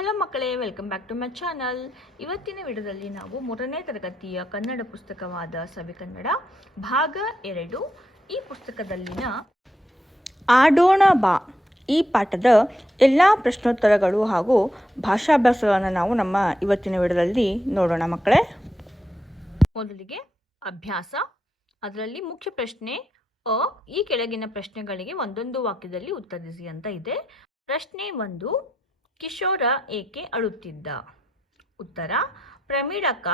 Hello ಮಕ್ಕಳೇ, welcome back to my channel. ಇವತ್ತಿನ ವಿಡಿಯೋದಲ್ಲಿ ನಾವು 3ನೇ ತರಗತಿಯ ಕನ್ನಡ ಪುಸ್ತಕವಾದ ಸವಿಕನ್ನಡ ಭಾಗ 2 ಈ ಪುಸ್ತಕದಲ್ಲಿನ ಆಡೋಣ ಬಾ ಈ ಪಾಠದ ಎಲ್ಲ ಪ್ರಶ್ನೋತ್ತರಗಳು ಹಾಗೂ ಭಾಷಾಭ್ಯಾಸಗಳನ್ನು ನಾವು ನಮ್ಮ ಇವತ್ತಿನ ವಿಡಿಯೋದಲ್ಲಿ ನೋಡೋಣ ಮಕ್ಕಳೇ. ಮೊದಲಿಗೆ ಅಭ್ಯಾಸ. ಅದರಲ್ಲಿ ಮುಖ್ಯ ಪ್ರಶ್ನೆ ಈ ಕೆಳಗಿನ ಪ್ರಶ್ನೆಗಳಿಗೆ ಒಂದೊಂದು ವಾಕ್ಯದಲ್ಲಿ ಉತ್ತರಿಸಿ ಅಂತ ಇದೆ. ಪ್ರಶ್ನೆ 1, ಕಿಶೋರ ಏಕೆ ಅಳುತ್ತಿದ್ದ? ಉತ್ತರ, ಪ್ರಮೀಳಕ್ಕ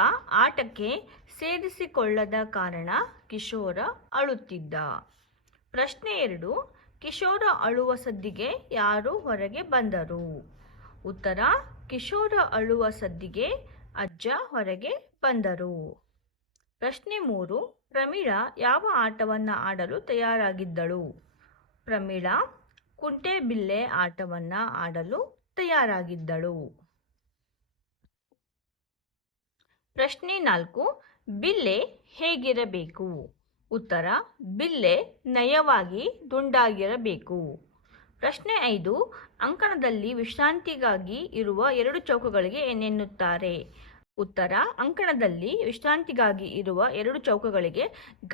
ಆಟಕ್ಕೆ ಸೇರಿಸಿಕೊಳ್ಳದ ಕಾರಣ ಕಿಶೋರ ಅಳುತ್ತಿದ್ದ. ಪ್ರಶ್ನೆ 2, ಕಿಶೋರ ಅಳುವ ಸದ್ದಿಗೆ ಯಾರು ಹೊರಗೆ ಬಂದರು? ಉತ್ತರ, ಕಿಶೋರ ಅಳುವ ಸದ್ದಿಗೆ ಅಜ್ಜ ಹೊರಗೆ ಬಂದರು. ಪ್ರಶ್ನೆ 3, ಪ್ರಮೀಳಾ ಯಾವ ಆಟವನ್ನು ಆಡಲು ತಯಾರಾಗಿದ್ದಳು? ಪ್ರಮೀಳಾ ಕುಂಟೆಬಿಲ್ಲೆ ಆಟವನ್ನು ಆಡಲು ತಯಾರಾಗಿದ್ದಳು. ಪ್ರಶ್ನೆ 4, ಬಿಲ್ಲೆ ಹೇಗಿರಬೇಕು? ಉತ್ತರ, ಬಿಲ್ಲೆ ನಯವಾಗಿ ದುಂಡಾಗಿರಬೇಕು. ಪ್ರಶ್ನೆ 5, ಅಂಕಣದಲ್ಲಿ ವಿಶ್ರಾಂತಿಗಾಗಿ ಇರುವ 2 ಚೌಕಗಳಿಗೆ ಏನೆನ್ನುತ್ತಾರೆ? ಉತ್ತರ, ಅಂಕಣದಲ್ಲಿ ವಿಶ್ರಾಂತಿಗಾಗಿ ಇರುವ 2 ಚೌಕಗಳಿಗೆ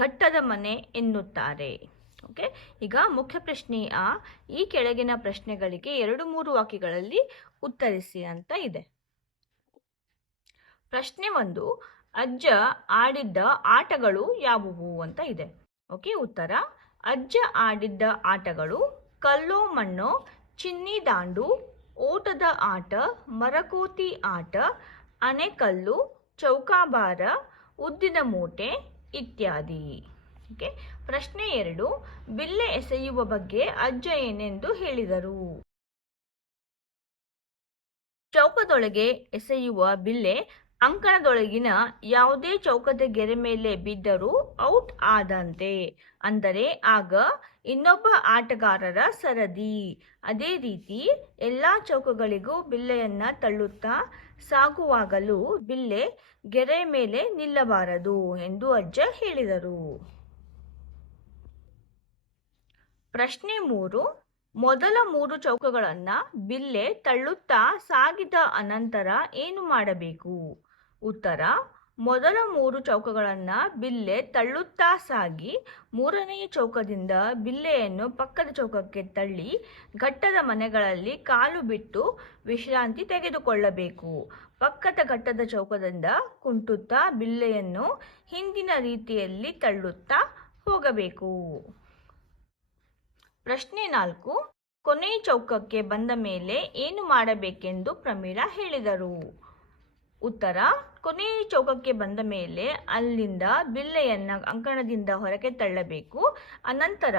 ಘಟ್ಟದ ಮನೆ ಎನ್ನುತ್ತಾರೆ. ಓಕೆ, ಈಗ ಮುಖ್ಯ ಪ್ರಶ್ನೆ ಈ ಕೆಳಗಿನ ಪ್ರಶ್ನೆಗಳಿಗೆ 2-3 ವಾಕ್ಯಗಳಲ್ಲಿ ಉತ್ತರಿಸಿ ಅಂತ ಇದೆ. ಪ್ರಶ್ನೆ 1, ಅಜ್ಜ ಆಡಿದ್ದ ಆಟಗಳು ಯಾವುವು ಅಂತ ಇದೆ. ಓಕೆ, ಉತ್ತರ, ಅಜ್ಜ ಆಡಿದ್ದ ಆಟಗಳು ಕಲ್ಲೋ ಮಣ್ಣೋ, ಚಿನ್ನಿ ದಾಂಡು, ಓಟದ ಆಟ, ಮರಕೋತಿ ಆಟ, ಅಣೆಕಲ್ಲು, ಚೌಕಾಬಾರ, ಉದ್ದಿನ ಮೂಟೆ ಇತ್ಯಾದಿ. ಓಕೆ, ಪ್ರಶ್ನೆ 2, ಬಿಲ್ಲೆ ಎಸೆಯುವ ಬಗ್ಗೆ ಅಜ್ಜ ಏನೆಂದು ಹೇಳಿದರು? ಚೌಕದೊಳಗೆ ಎಸೆಯುವ ಬಿಲ್ಲೆ ಅಂಕಣದೊಳಗಿನ ಯಾವುದೇ ಚೌಕದ ಗೆರೆ ಮೇಲೆ ಬಿದ್ದರೂ ಔಟ್ ಆದಂತೆ. ಅಂದರೆ ಆಗ ಇನ್ನೊಬ್ಬ ಆಟಗಾರರ ಸರದಿ. ಅದೇ ರೀತಿ ಎಲ್ಲ ಚೌಕಗಳಿಗೂ ಬಿಲ್ಲೆಯನ್ನು ತಳ್ಳುತ್ತಾ ಸಾಗುವಾಗಲೂ ಬಿಲ್ಲೆ ಗೆರೆ ಮೇಲೆ ನಿಲ್ಲಬಾರದು ಎಂದು ಅಜ್ಜ ಹೇಳಿದರು. ಪ್ರಶ್ನೆ 3, ಮೊದಲ 3 ಚೌಕಗಳನ್ನು ಬಿಲ್ಲೆ ತಳ್ಳುತ್ತಾ ಸಾಗಿದ ಅನಂತರ ಏನು ಮಾಡಬೇಕು? ಉತ್ತರ, ಮೊದಲ 3 ಚೌಕಗಳನ್ನು ಬಿಲ್ಲೆ ತಳ್ಳುತ್ತಾ ಸಾಗಿ 3ನೆಯ ಚೌಕದಿಂದ ಬಿಲ್ಲೆಯನ್ನು ಪಕ್ಕದ ಚೌಕಕ್ಕೆ ತಳ್ಳಿ ಘಟ್ಟದ ಮನೆಗಳಲ್ಲಿ ಕಾಲು ಬಿಟ್ಟು ವಿಶ್ರಾಂತಿ ತೆಗೆದುಕೊಳ್ಳಬೇಕು. ಪಕ್ಕದ ಘಟ್ಟದ ಚೌಕದಿಂದ ಕುಂಟುತ್ತಾ ಬಿಲ್ಲೆಯನ್ನು ಹಿಂದಿನ ರೀತಿಯಲ್ಲಿ ತಳ್ಳುತ್ತಾ ಹೋಗಬೇಕು. ಪ್ರಶ್ನೆ 4, ಕೊನೆ ಚೌಕಕ್ಕೆ ಬಂದ ಮೇಲೆ ಏನು ಮಾಡಬೇಕೆಂದು ಪ್ರಮೀಳಾ ಹೇಳಿದರು? ಉತ್ತರ, ಕೊನೆಯ ಚೌಕಕ್ಕೆ ಬಂದ ಮೇಲೆ ಅಲ್ಲಿಂದ ಬಿಲ್ಲೆಯನ್ನು ಅಂಕಣದಿಂದ ಹೊರಗೆ ತಳ್ಳಬೇಕು. ಅನಂತರ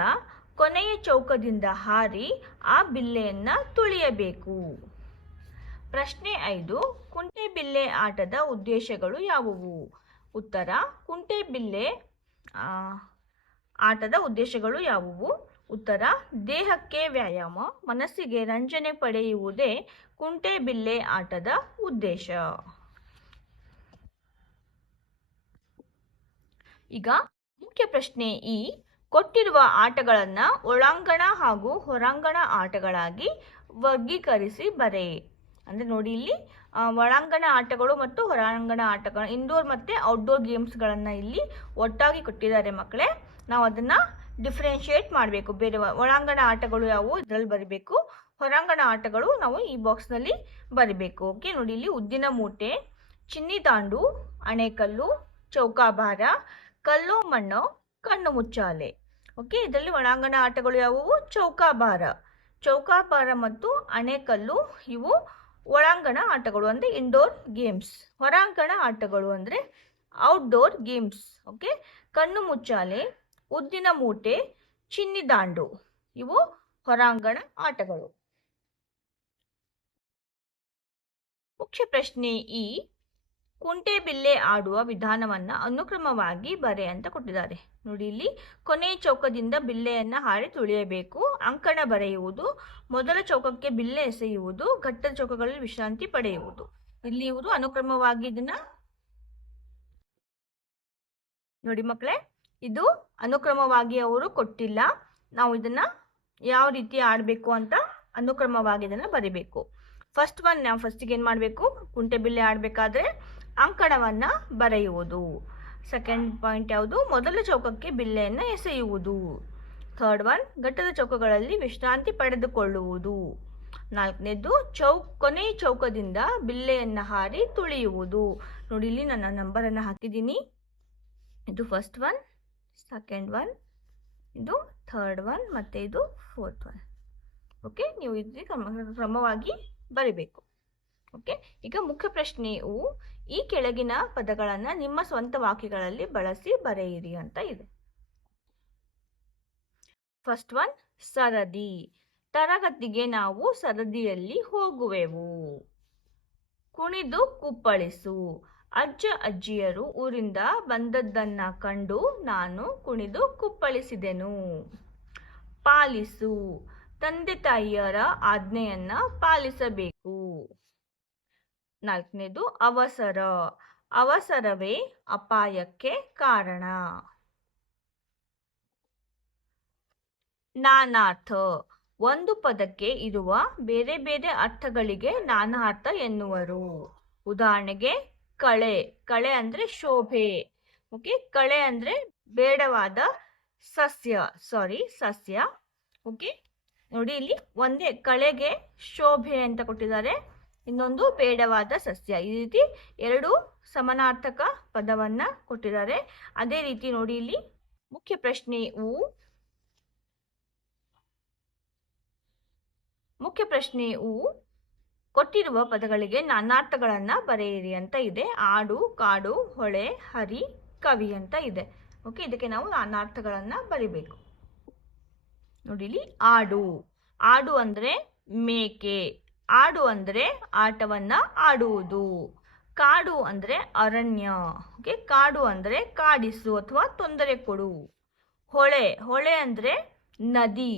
ಕೊನೆಯ ಚೌಕದಿಂದ ಹಾರಿ ಆ ಬಿಲ್ಲೆಯನ್ನು ತುಳಿಯಬೇಕು. ಪ್ರಶ್ನೆ 5, ಕುಂಟೆಬಿಲ್ಲೆ ಆಟದ ಉದ್ದೇಶಗಳು ಯಾವುವು? ಉತ್ತರ, ಕುಂಟೆಬಿಲ್ಲೆ ಆಟದ ಉದ್ದೇಶಗಳು ಯಾವುವು? ಉತ್ತರ, ದೇಹಕ್ಕೆ ವ್ಯಾಯಾಮ, ಮನಸ್ಸಿಗೆ ರಂಜನೆ ಪಡೆಯುವುದೇ ಕುಂಟೆಬಿಲ್ಲೆ ಆಟದ ಉದ್ದೇಶ. ಈಗ ಮುಖ್ಯ ಪ್ರಶ್ನೆ ಕೊಟ್ಟಿರುವ ಆಟಗಳನ್ನು ಒಳಾಂಗಣ ಹಾಗೂ ಹೊರಾಂಗಣ ಆಟಗಳಾಗಿ ವರ್ಗೀಕರಿಸಿ ಬರೆ. ಅಂದರೆ ನೋಡಿ, ಇಲ್ಲಿ ಒಳಾಂಗಣ ಆಟಗಳು ಮತ್ತು ಹೊರಾಂಗಣ ಆಟಗಳು, ಇಂಡೋರ್ ಮತ್ತು ಔಟ್ಡೋರ್ ಗೇಮ್ಸ್ಗಳನ್ನು ಇಲ್ಲಿ ಒಟ್ಟಾಗಿ ಕೊಟ್ಟಿದ್ದಾರೆ ಮಕ್ಕಳೇ. ನಾವು ಅದನ್ನು ಡಿಫ್ರೆನ್ಶಿಯೇಟ್ ಮಾಡಬೇಕು. ಬೇರೆ ಒಳಾಂಗಣ ಆಟಗಳು ಯಾವುವು ಇದರಲ್ಲಿ ಬರೀಬೇಕು, ಹೊರಾಂಗಣ ಆಟಗಳು ನಾವು ಈ ಬಾಕ್ಸ್ನಲ್ಲಿ ಬರೀಬೇಕು. ಓಕೆ, ನೋಡಿ, ಇಲ್ಲಿ ಉದ್ದಿನ ಮೂಟೆ, ಚಿನ್ನಿ ದಾಂಡು, ಅಣೆಕಲ್ಲು, ಚೌಕಾಬಾರ, ಕಲ್ಲೋ ಮಣ್ಣೋ, ಕಣ್ಣು ಮುಚ್ಚಾಲೆ. ಓಕೆ, ಇದರಲ್ಲಿ ಒಳಾಂಗಣ ಆಟಗಳು ಯಾವುವು? ಚೌಕಾಬಾರ ಮತ್ತು ಅಣೆಕಲ್ಲು ಇವು ಒಳಾಂಗಣ ಆಟಗಳು, ಅಂದರೆ ಇಂಡೋರ್ ಗೇಮ್ಸ್. ಹೊರಾಂಗಣ ಆಟಗಳು ಅಂದರೆ ಔಟ್ಡೋರ್ ಗೇಮ್ಸ್. ಓಕೆ, ಕಣ್ಣು ಮುಚ್ಚಾಲೆ, ಉದ್ದಿನ ಮೂಟೆ, ಚಿನ್ನಿ ದಾಂಡು ಇವು ಹೊರಾಂಗಣ ಆಟಗಳು. ಮುಖ್ಯ ಪ್ರಶ್ನೆ ಕುಂಟೆಬಿಲ್ಲೆ ಆಡುವ ವಿಧಾನವನ್ನು ಅನುಕ್ರಮವಾಗಿ ಬರೆ ಅಂತ ಕೊಟ್ಟಿದ್ದಾರೆ. ನೋಡಿ, ಇಲ್ಲಿ ಕೊನೆಯ ಚೌಕದಿಂದ ಬಿಲ್ಲೆಯನ್ನು ಹಾರಿ ತುಳಿಯಬೇಕು, ಅಂಕಣ ಬರೆಯುವುದು, ಮೊದಲ ಚೌಕಕ್ಕೆ ಬಿಲ್ಲೆ ಎಸೆಯುವುದು, ಘಟ್ಟದ ಚೌಕಗಳಲ್ಲಿ ವಿಶ್ರಾಂತಿ ಪಡೆಯುವುದು. ಇಲ್ಲಿ ಇವರು ಅನುಕ್ರಮವಾಗಿ ಇದನ್ನ ನೋಡಿ ಮಕ್ಕಳೇ, ಇದು ಅನುಕ್ರಮವಾಗಿ ಅವರು ಕೊಟ್ಟಿಲ್ಲ. ನಾವು ಇದನ್ನ ಯಾವ ರೀತಿ ಆಡಬೇಕು ಅಂತ ಅನುಕ್ರಮವಾಗಿ ಇದನ್ನು ಬರಿಬೇಕು. ನಾವು ಫಸ್ಟಿಗೆ ಏನು ಮಾಡಬೇಕು, ಕುಂಟೆಬಿಲ್ಲೆ ಆಡಬೇಕಾದ್ರೆ ಅಂಕಣವನ್ನು ಬರೆಯುವುದು. ಸೆಕೆಂಡ್ ಪಾಯಿಂಟ್ ಯಾವುದು, ಮೊದಲ ಚೌಕಕ್ಕೆ ಬಿಲ್ಲೆಯನ್ನು ಎಸೆಯುವುದು. ಥರ್ಡ್ ಒನ್, ಘಟ್ಟದ ಚೌಕಗಳಲ್ಲಿ ವಿಶ್ರಾಂತಿ ಪಡೆದುಕೊಳ್ಳುವುದು. ನಾಲ್ಕನೇದು, ಕೊನೆ ಚೌಕದಿಂದ ಬಿಲ್ಲೆಯನ್ನು ಹಾರಿ ತುಳಿಯುವುದು. ನೋಡಿ, ಇಲ್ಲಿ ನನ್ನ ನಂಬರನ್ನು ಹಾಕಿದ್ದೀನಿ. ಇದು ಫಸ್ಟ್ ಒನ್, ಸೆಕೆಂಡ್ ಒನ್, ಇದು ಥರ್ಡ್ ಒನ್, ಮತ್ತು ಇದು ಫೋರ್ತ್ ಒನ್. ಓಕೆ, ನೀವು ಇಲ್ಲಿ ಕ್ರಮವಾಗಿ ಬರಿಬೇಕು. ಓಕೆ, ಈಗ ಮುಖ್ಯ ಪ್ರಶ್ನೆಯು ಈ ಕೆಳಗಿನ ಪದಗಳನ್ನು ನಿಮ್ಮ ಸ್ವಂತ ವಾಕ್ಯಗಳಲ್ಲಿ ಬಳಸಿ ಬರೆಯಿರಿ ಅಂತ ಇದೆ. ಫಸ್ಟ್ ಒನ್, ಸರದಿ. ತರಗತಿಗೆ ನಾವು ಸರದಿಯಲ್ಲಿ ಹೋಗುವೆವು. ಕುಣಿದು ಕುಪ್ಪಳಿಸು. ಅಜ್ಜ ಅಜ್ಜಿಯರು ಊರಿಂದ ಬಂದದ್ದನ್ನ ಕಂಡು ನಾನು ಕುಣಿದು ಕುಪ್ಪಳಿಸಿದೆನು. ಪಾಲಿಸು. ತಂದೆ ತಾಯಿಯರ ಆಜ್ಞೆಯನ್ನ ಪಾಲಿಸಬೇಕು. ನಾಲ್ಕನೇದು, ಅವಸರ. ಅವಸರವೇ ಅಪಾಯಕ್ಕೆ ಕಾರಣ. ನಾನಾರ್ಥ. ಒಂದು ಪದಕ್ಕೆ ಇರುವ ಬೇರೆ ಬೇರೆ ಅರ್ಥಗಳಿಗೆ ನಾನಾರ್ಥ ಎನ್ನುವರು. ಉದಾಹರಣೆಗೆ ಕಳೆ. ಕಳೆ ಅಂದ್ರೆ ಶೋಭೆ. ಓಕೆ, ಕಳೆ ಅಂದ್ರೆ ಬೇಡವಾದ ಸಸ್ಯ. ಓಕೆ, ನೋಡಿ ಇಲ್ಲಿ ಒಂದೇ ಕಳೆಗೆ ಶೋಭೆ ಅಂತ ಕೊಟ್ಟಿದ್ದಾರೆ, ಇನ್ನೊಂದು ಬೇಡವಾದ ಸಸ್ಯ. ಈ ರೀತಿ ಎರಡು ಸಮಾನಾರ್ಥಕ ಪದವನ್ನ ಕೊಟ್ಟಿದ್ದಾರೆ. ಅದೇ ರೀತಿ ನೋಡಿ ಇಲ್ಲಿ ಮುಖ್ಯ ಪ್ರಶ್ನೆಯು ಕೊಟ್ಟಿರುವ ಪದಗಳಿಗೆ ನಾನಾರ್ಥಗಳನ್ನ ಬರೆಯಿರಿ ಅಂತ ಇದೆ. ಆಡು, ಕಾಡು, ಹೊಳೆ, ಹರಿ, ಕವಿ ಅಂತ ಇದೆ. ಓಕೆ, ಇದಕ್ಕೆ ನಾವು ನಾನಾರ್ಥಗಳನ್ನ ಬರಿಬೇಕು. ನೋಡಿ ಇಲ್ಲಿ ಆಡು. ಆಡು ಅಂದ್ರೆ ಮೇಕೆ. ಆಡು ಅಂದ್ರೆ ಆಟವನ್ನ ಆಡುವುದು. ಕಾಡು ಅಂದ್ರೆ ಅರಣ್ಯ. ಓಕೆ, ಕಾಡು ಅಂದ್ರೆ ಕಾಡಿಸು ಅಥವಾ ತೊಂದರೆ ಕೊಡು. ಹೊಳೆ. ಹೊಳೆ ಅಂದ್ರೆ ನದಿ.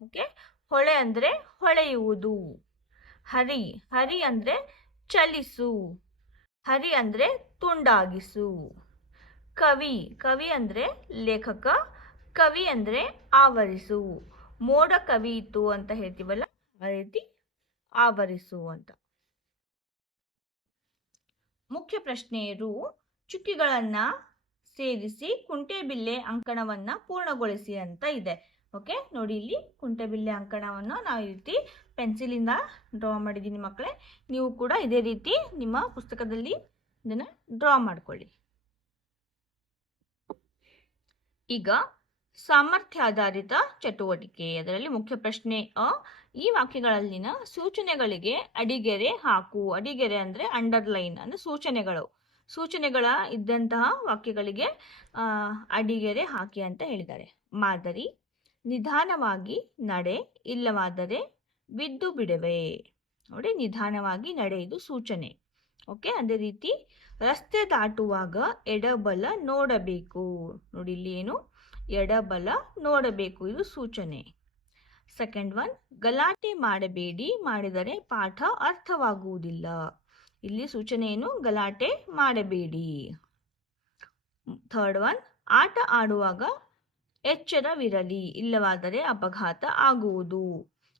ಓಕೆ, ಹೊಳೆ ಅಂದ್ರೆ ಹೊಳೆಯುವುದು. ಹರಿ. ಹರಿ ಅಂದ್ರೆ ಚಲಿಸು. ಹರಿ ಅಂದ್ರೆ ತುಂಡಾಗಿಸು. ಕವಿ. ಕವಿ ಅಂದ್ರೆ ಲೇಖಕ. ಕವಿ ಅಂದ್ರೆ ಆವರಿಸು. ಮೋಡ ಕವಿಯಿತು ಅಂತ ಹೇಳ್ತೀವಲ್ಲ, ಆ ರೀತಿ ಆವರಿಸು ಅಂತ. ಮುಖ್ಯ ಪ್ರಶ್ನೆಯರು ಚುಕ್ಕಿಗಳನ್ನ ಸೇರಿಸಿ ಕುಂಟೆಬಿಲ್ಲೆ ಅಂಕಣವನ್ನ ಪೂರ್ಣಗೊಳಿಸಿ ಅಂತ ಇದೆ. ಓಕೆ, ನೋಡಿ ಇಲ್ಲಿ ಕುಂಟೆಬಿಲ್ಲೆ ಅಂಕಣವನ್ನು ನಾವು ಈ ರೀತಿ ಪೆನ್ಸಿಲಿಂದ ಡ್ರಾ ಮಾಡಿದ್ದೀನಿ ಮಕ್ಕಳೇ. ನೀವು ಕೂಡ ಇದೇ ರೀತಿ ನಿಮ್ಮ ಪುಸ್ತಕದಲ್ಲಿ ಇದನ್ನ ಡ್ರಾ ಮಾಡ್ಕೊಳ್ಳಿ. ಈಗ ಸಾಮರ್ಥ್ಯಾಧಾರಿತ ಚಟುವಟಿಕೆ. ಅದರಲ್ಲಿ ಮುಖ್ಯ ಪ್ರಶ್ನೆ ಈ ವಾಕ್ಯಗಳಲ್ಲಿನ ಸೂಚನೆಗಳಿಗೆ ಅಡಿಗೆರೆ ಹಾಕು. ಅಡಿಗೆರೆ ಅಂದ್ರೆ ಅಂಡರ್ಲೈನ್ ಅಂದ್ರೆ ಸೂಚನೆಗಳ ಇದ್ದಂತಹ ವಾಕ್ಯಗಳಿಗೆ ಅಡಿಗೆರೆ ಹಾಕಿ ಅಂತ ಹೇಳಿದ್ದಾರೆ. ಮಾದರಿ. ನಿಧಾನವಾಗಿ ನಡೆ, ಇಲ್ಲವಾದರೆ ಬಿದ್ದು ಬಿಡುವೆ. ನೋಡಿ, ನಿಧಾನವಾಗಿ ನಡೆ, ಇದು ಸೂಚನೆ. ಓಕೆ, ಅದೇ ರೀತಿ ರಸ್ತೆ ದಾಟುವಾಗ ಎಡಬಲ ನೋಡಬೇಕು. ನೋಡಿ ಇಲ್ಲಿ ಏನು, ಎಡಬಲ ನೋಡಬೇಕು, ಇದು ಸೂಚನೆ. ಸೆಕೆಂಡ್ ಒನ್, ಗಲಾಟೆ ಮಾಡಬೇಡಿ, ಮಾಡಿದರೆ ಪಾಠ ಅರ್ಥವಾಗುವುದಿಲ್ಲ. ಇಲ್ಲಿ ಸೂಚನೆ ಏನು, ಗಲಾಟೆ ಮಾಡಬೇಡಿ. ಥರ್ಡ್ ಒನ್, ಆಟ ಆಡುವಾಗ ಎಚ್ಚರವಿರಲಿ, ಇಲ್ಲವಾದರೆ ಅಪಘಾತ ಆಗುವುದು.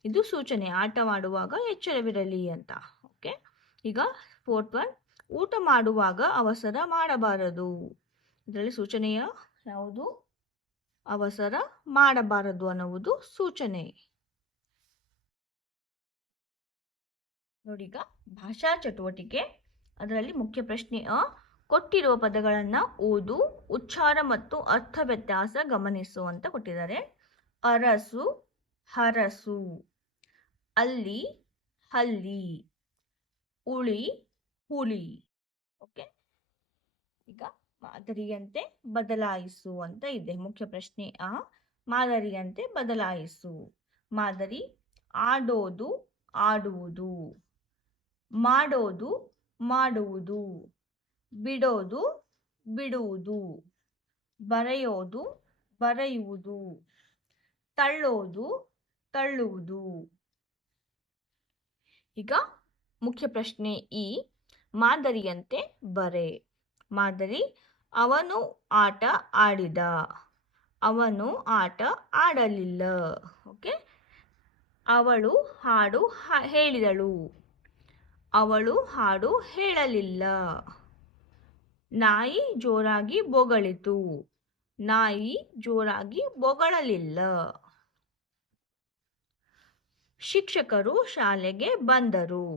ಇದು ಸೂಚನೆ, ಆಟವಾಡುವಾಗ ಎಚ್ಚರವಿರಲಿ ಅಂತ. ಓಕೆ, ಈಗ ಫೋರ್ತ್ ಒನ್, ಊಟ ಮಾಡುವಾಗ ಅವಸರ ಮಾಡಬಾರದು. ಇದರಲ್ಲಿ ಸೂಚನೆಯ ಯಾವುದು, ಅವಸರ ಮಾಡಬಾರದು ಅನ್ನುವುದು ಸೂಚನೆ. ನೋಡಿ, ಈಗ ಭಾಷಾ ಚಟುವಟಿಕೆ. ಅದರಲ್ಲಿ ಮುಖ್ಯ ಪ್ರಶ್ನೆ ಕೊಟ್ಟಿರುವ ಪದಗಳನ್ನು ಓದು, ಉಚ್ಚಾರ ಮತ್ತು ಅರ್ಥ ವ್ಯತ್ಯಾಸ ಗಮನಿಸು ಅಂತ ಕೊಟ್ಟಿದ್ದಾರೆ. ಅರಸು, ಹರಸು. ಅಲ್ಲಿ, ಹಲ್ಲಿ. ಉಳಿ, ಹುಳಿ. ಓಕೆ, ಈಗ ಮಾದರಿಯಂತೆ ಬದಲಾಯಿಸು ಅಂತ ಇದೆ. ಮುಖ್ಯ ಪ್ರಶ್ನೆ ಮಾದರಿಯಂತೆ ಬದಲಾಯಿಸು. ಮಾದರಿ. ಆಡೋದು, ಆಡುವುದು. ಮಾಡೋದು, ಮಾಡುವುದು. ಬಿಡೋದು, ಬಿಡುವುದು. ಬರೆಯೋದು, ಬರೆಯುವುದು. ತಳ್ಳೋದು, ತಳ್ಳುವುದು. ಈಗ ಮುಖ್ಯ ಪ್ರಶ್ನೆ ಮಾದರಿಯಂತೆ ಬರೆ. ಮಾದರಿ. ಅವನು ಆಟ ಆಡಿದ, ಅವನು ಆಟ ಆಡಲಿಲ್ಲ. ಓಕೆ, ಅವಳು ಹಾಡು ಹೇಳಿದಳು, ಅವಳು ಹಾಡು ಹೇಳಲಿಲ್ಲ. ನಾಯಿ ಜೋರಾಗಿ ಬೊಗಳಿತು. ನಾಯಿ ಜೋರಾಗಿ ಬೊಗಳಲಿಲ್ಲ. ಶಿಕ್ಷಕರು ಶಾಲೆಗೆ ಬಂದರು.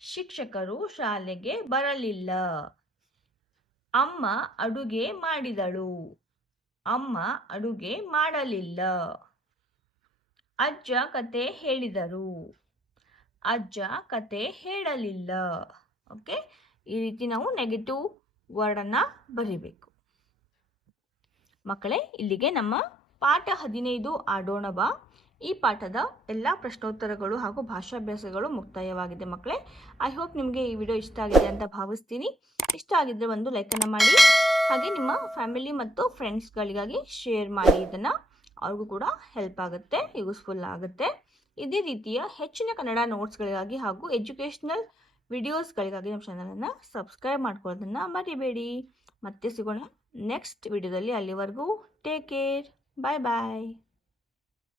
ಶಿಕ್ಷಕರು ಶಾಲೆಗೆ ಬರಲಿಲ್ಲ. ಅಮ್ಮ ಅಡುಗೆ ಮಾಡಿದಳು. ಅಮ್ಮ ಅಡುಗೆ ಮಾಡಲಿಲ್ಲ. ಅಜ್ಜ ಕತೆ ಹೇಳಿದರು. ಅಜ್ಜ ಕತೆ ಹೇಳಲಿಲ್ಲ. ಓಕೆ, ಈ ರೀತಿ ನಾವು ನೆಗೆಟಿವ್ ವರ್ಡನ್ನು ಬರಿಬೇಕು. ಮಕ್ಕಳೇ, ಇಲ್ಲಿಗೆ ನಮ್ಮ ಪಾಠ 15 ಆಡೋಣ ಬಾ ಈ ಪಾಠದ ಎಲ್ಲ ಪ್ರಶ್ನೋತ್ತರಗಳು ಹಾಗೂ ಭಾಷಾಭ್ಯಾಸಗಳು ಮುಕ್ತಾಯವಾಗಿದೆ. ಮಕ್ಕಳೇ, ಐ ಹೋಪ್ ನಿಮಗೆ ಈ ವಿಡಿಯೋ ಇಷ್ಟ ಆಗಿದೆ ಅಂತ ಭಾವಿಸ್ತೀನಿ. ಇಷ್ಟ ಆಗಿದ್ದರೆ ಒಂದು ಲೈಕನ್ನು ಮಾಡಿ, ಹಾಗೆ ನಿಮ್ಮ ಫ್ಯಾಮಿಲಿ ಮತ್ತು ಫ್ರೆಂಡ್ಸ್ಗಳಿಗಾಗಿ ಶೇರ್ ಮಾಡಿ. ಇದನ್ನು ಅವ್ರಿಗೂ ಕೂಡ ಹೆಲ್ಪ್ ಆಗುತ್ತೆ, ಯೂಸ್ಫುಲ್ ಆಗುತ್ತೆ. ಇದೇ ರೀತಿಯ ಹೆಚ್ಚಿನ ಕನ್ನಡ ನೋಟ್ಸ್ಗಳಿಗಾಗಿ ಹಾಗೂ ಎಜುಕೇಷ್ನಲ್ ವಿಡಿಯೋಸ್ಗಳಿಗಾಗಿ ನಮ್ಮ ಚಾನಲನ್ನು ಸಬ್ಸ್ಕ್ರೈಬ್ ಮಾಡ್ಕೊಳ್ಳೋದನ್ನು ಮರಿಬೇಡಿ. ಮತ್ತೆ ಸಿಗೋಣ ನೆಕ್ಸ್ಟ್ ವಿಡಿಯೋದಲ್ಲಿ. ಅಲ್ಲಿವರೆಗೂ ಟೇಕ್ ಕೇರ್. ಬಾಯ್ ಬಾಯ್.